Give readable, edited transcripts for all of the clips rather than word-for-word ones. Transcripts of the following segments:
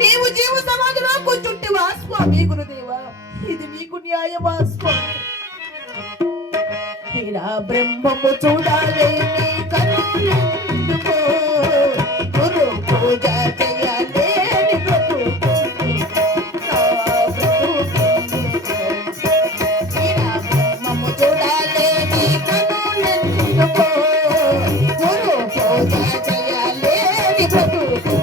నీవు జీవ సమాధిలో కూర్చుంటేవా స్వామి గురుదేవా? ఇది నీకు న్యాయమా స్వామి? ఇలా బ్రహ్మము చూడాలి నీ కన్నులెందుకో? గురు పూజ చేయాలి నీ బ్రతుకు. ఇలా బ్రహ్మము చూడాలి నీ కన్నులెందుకో? గురు పూజ చేయాలి నీ బ్రతుకు.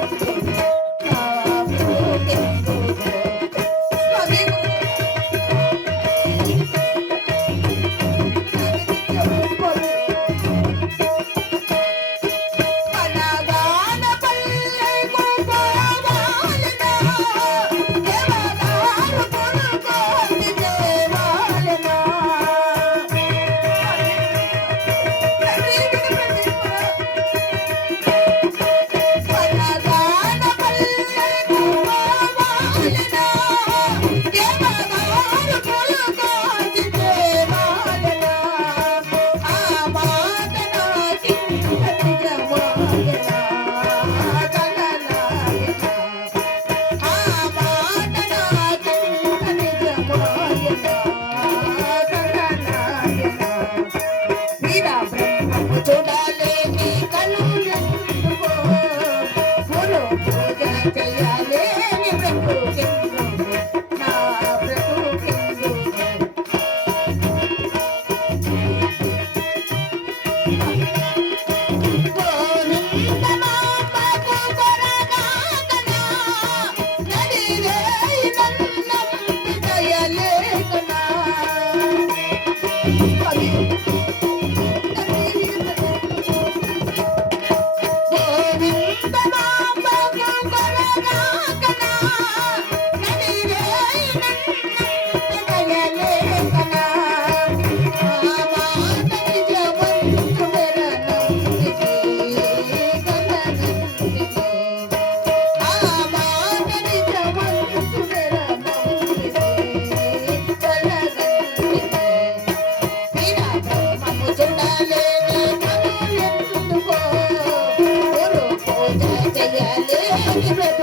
Yeah,